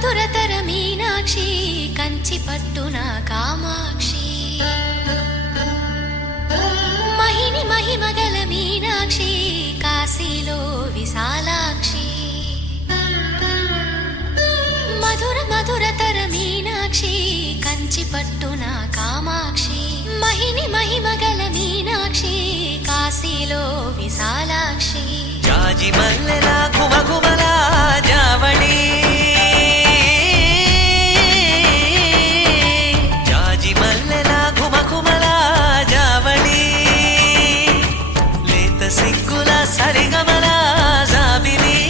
మధురతర మీనాక్షి కంచి పట్టున కామాక్షి మహిని మహిమగల మీనాక్షి కాశీలో విశాలాక్షి మధుర మధురతర మీనాక్షి కంచి పట్టున కామాక్షి మహిని మహిమగల మీనాక్షి కాశీలో విశాలాక్షి జాజి మల్లెల ఘుమఘుమల జావళి జాజి మల్లెల ఘుమఘుమల జావళి లేత సిగ్గుల సరిగమల జాబిలి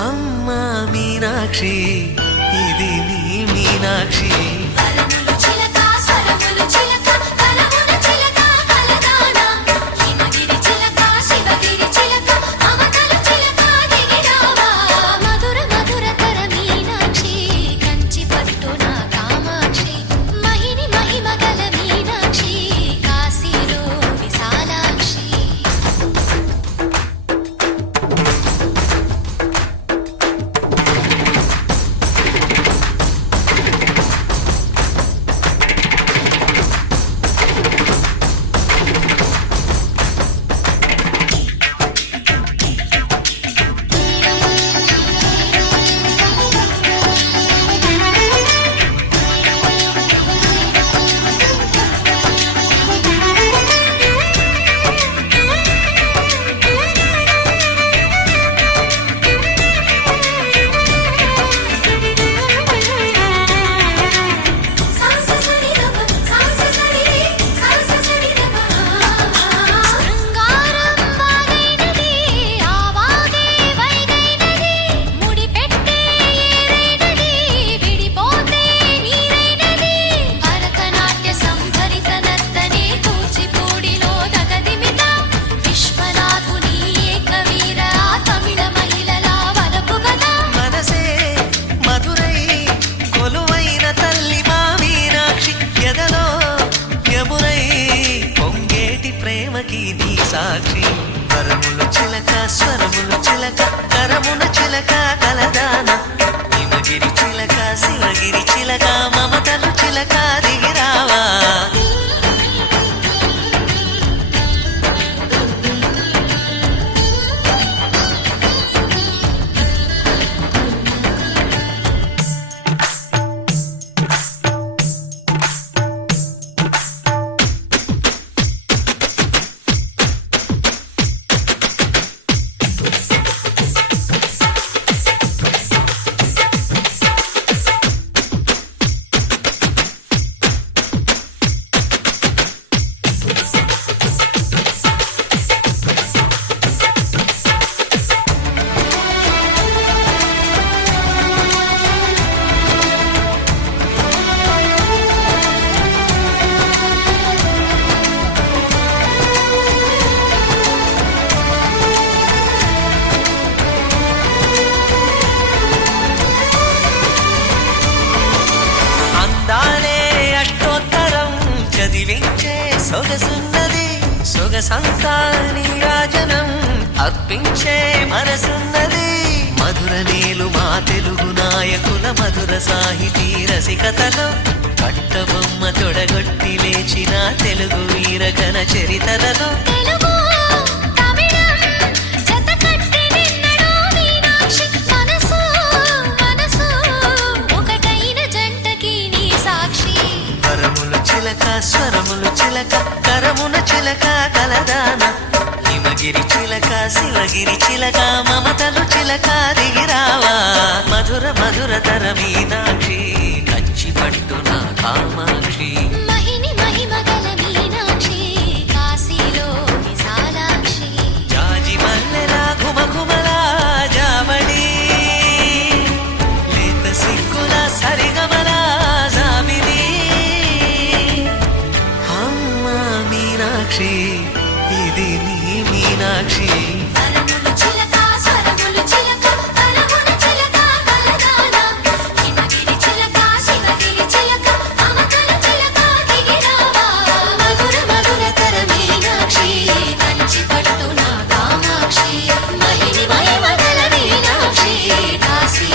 అమ్మ మీనాక్షి ఇది నీ మీనాక్షి సాక్షి వరములు చిలక స్వరములు చిలక కరమున చిలక కలదాన హిమగిరి చిలక శివగిరి చిలక మమతలు చిలక దిగిరావా సొగసున్నది సొగసంతా నీరాజనం అర్పించే మనసున్నది మధుర నీలు మా తెలుగు నాయకుల మధుర సాహితీ రసికతలో కట్టబొమ్మ తొడగొట్టి లేచిన తెలుగు వీరగణ చరితలలో స్వరములు చిలక కరమున చిలక కలదాన హిమగిరి చిలక శివగిరి చిలక మమతలు చిలక దిగిరావా మధుర మధురతర మీనాక్షి కంచి పట్టున కామాక్షి మహిని మహిమగల మీనాక్షి కాశీలో విశాలాక్షి జాజి మల్లెల ఘుమఘుమల జావళి లేత సిగ్గుల సరిగమల జాబిలి మీనాక్షి ఇది నీ మీనాక్షి వరములు చిలక స్వరములు చిలక కరమున చిలక కలదాన హిమగిరి చిలక శివగిరి చిలక మమతలు చిలక దిగిరావా మధుర మధురతర మీనాక్షి కంచి పట్టున కామాక్షి మహిని మహిమగల మీనాక్షి కాశీ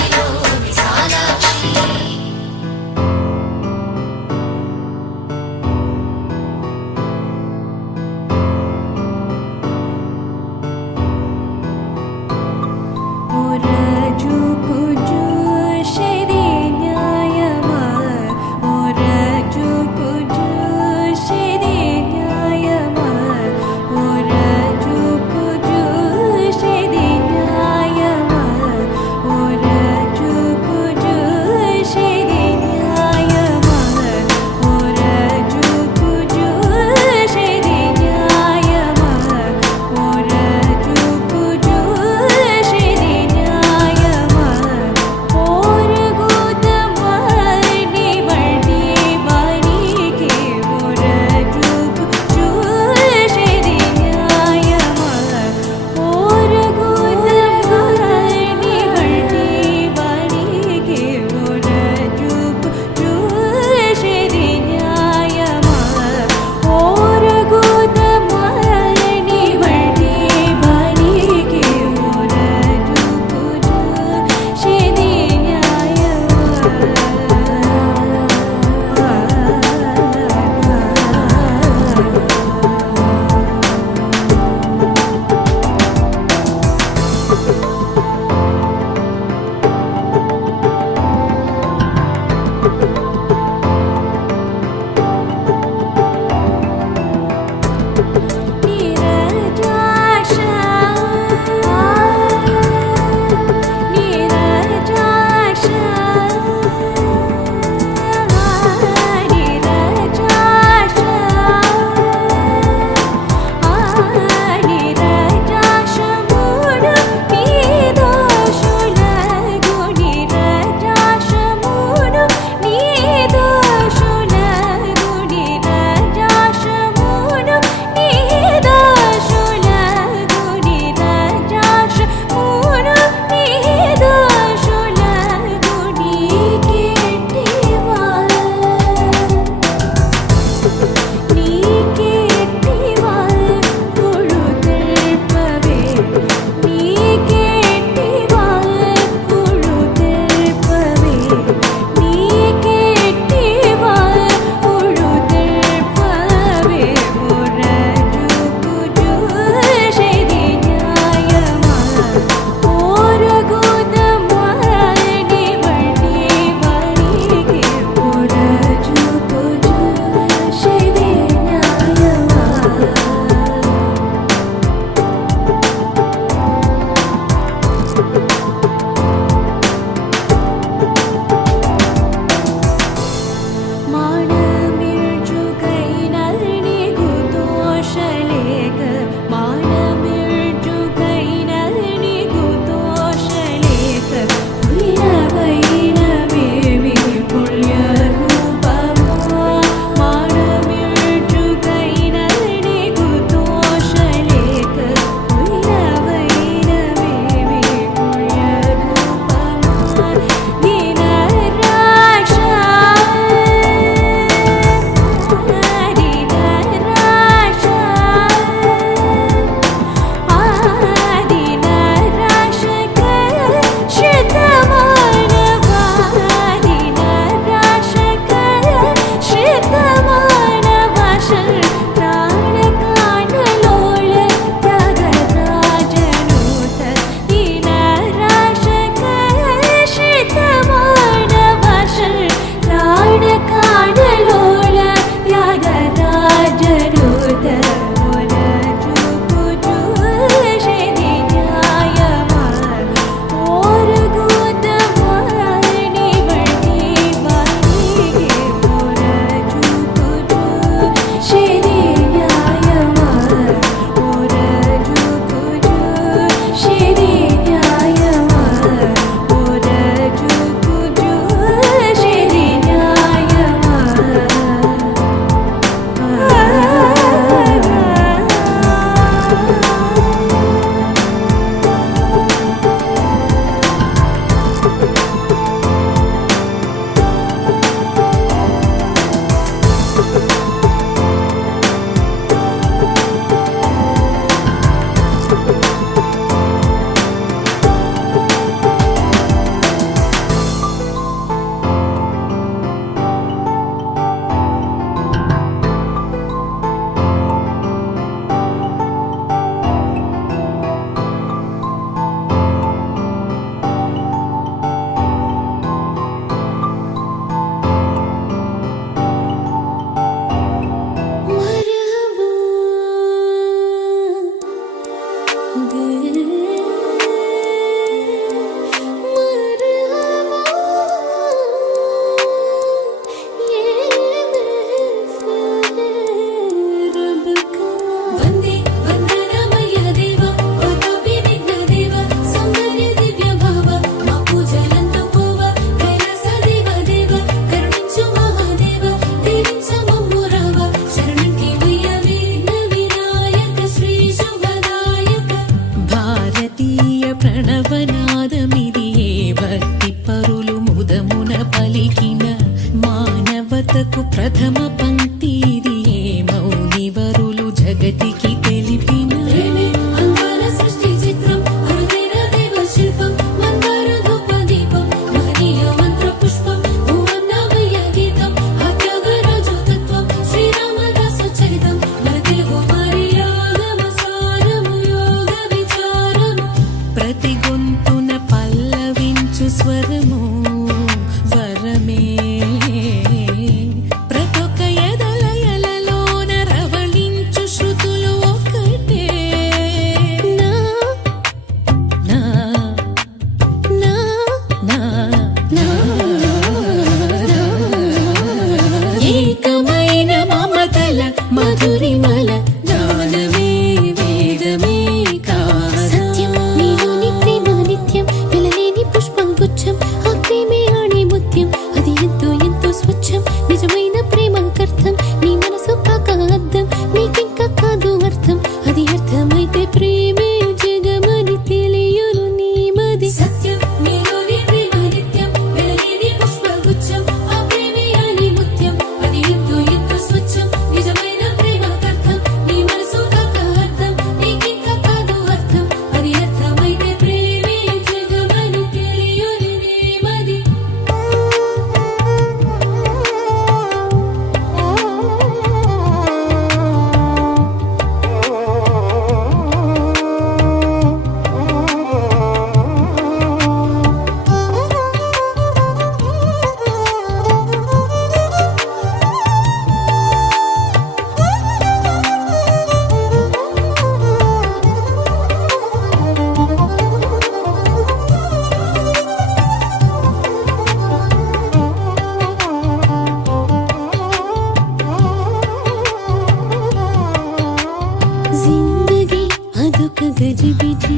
గజిబిజి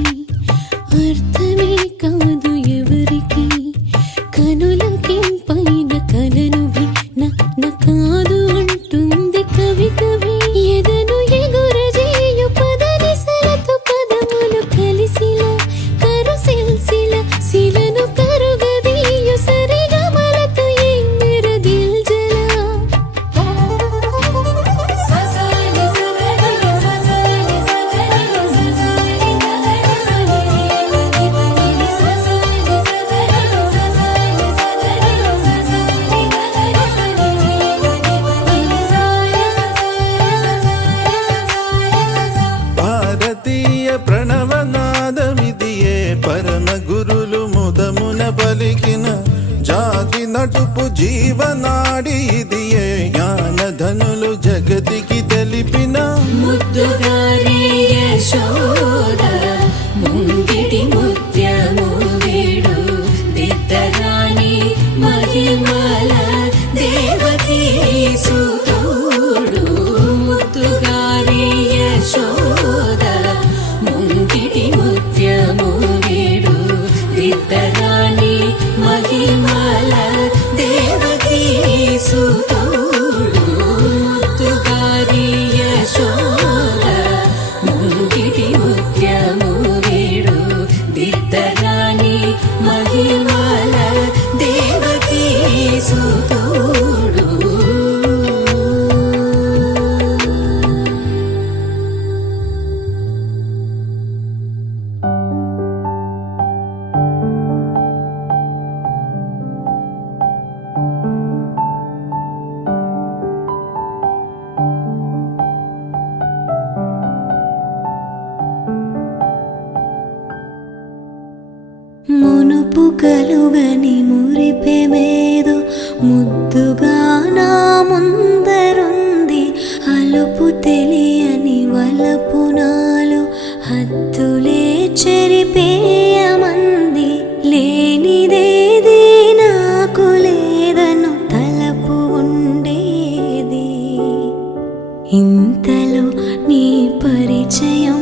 అర్థమే కాదు ఎవరికి కనులకి పైన కలనువి నా కాదు అంటుంది కవి కవి ఎదను ఎగురజేయు పదనిసలతో పదములు కలిసిలా కరుసిల్సిల శిలను కరుగదీయు సరిగమలతో ఎమ్మెర దిల్జలా ససాని సగరి ససాని సగరి ససాని గగరి సని గని ససాని సగరి ససాని సగరి ససాని గగరి సని భారతీయ ప్రణవనాదమిదియే పరమ గురులు ముదమున పలికిన జాతి నటుపు జీవనాడి ఇదియే జ్ఞానధనులు జగతికి తెలిపిన ముద్దుగారే యశోద ముంగిటి ముత్యము వీడు దిద్దరాణి మహిమల దేవకీ సుతుడు ముద్దుగారే యశోద ముంగిటి ముత్యము వీడు దిద్దరాణి మహిమల దేవకీ సుతుడు ముద్దుగారి యశోద ముంగిటి ముత్యము వీడు దిద్దరాణి మహిమల దేవకీ సుతుడు మునుపు కలుగని మురిపెమేదో ముద్దుగా నా ముందరుంది అలుపు తెలియని వలపు నాలో హద్దులే చెరిపేయమంది లేనిదేది నాకు లేదను తలపు ఉండేది ఇంతలో నీ పరిచయం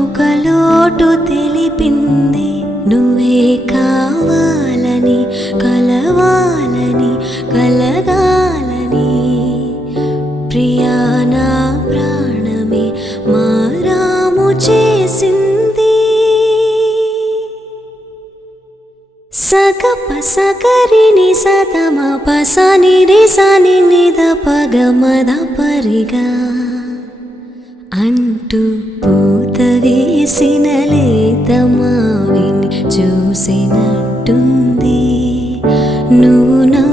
ఒక లోటు తెలిపింది నువ్వే కావాలని కలవాలని కలగాలని ప్రియా నా ప్రాణమే మారాము చేసింది సగప సగరిని సతమ పసని రిసని నిద పగమద పరిగా అంటూ పూత వేసిన లేత మావిని చూసినట్టుంది నువ్వు నా